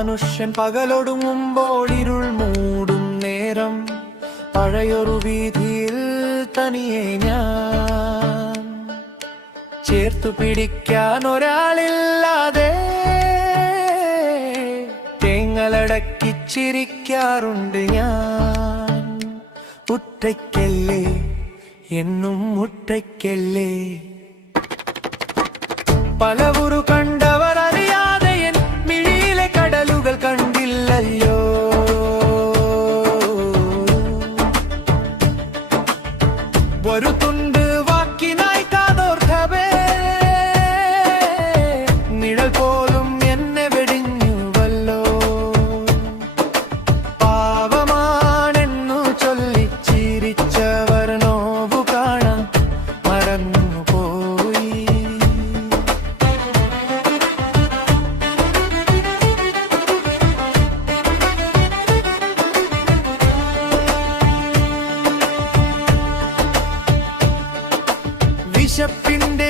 മനുഷ്യൻ പകലൊടുങ്ങുമ്പോൾ ഇരുൾ മൂടും നേരം പഴയൊരു വീതിയിൽ തനിയെ ഞാൻ ചേർത്തു പിടിക്കാൻ ഒരാളില്ലാതെ തേങ്ങലടക്കി ചിരിക്കാറുണ്ട് ഞാൻ. ഒറ്റയ്ക്കല്ലേ എന്നും ഒറ്റയ്ക്കല്ലേ പലവുരു കണ്ടവർ അറിയാതെ എൻ മിഴിയിലെ കടലുകൾ കണ്ടില്ലല്ലോ. ഒരു തുണ്ട് വാക്കിനായി കാതോർക്കവേ നിഴൽ പോലും എന്നെ വെടിഞ്ഞുവല്ലോ. പാവമാണെന്നു ചൊല്ലി ചിരിച്ചവർ നോവു കാണാൻ മറന്നുപോയി. വിശപ്പിന്റെ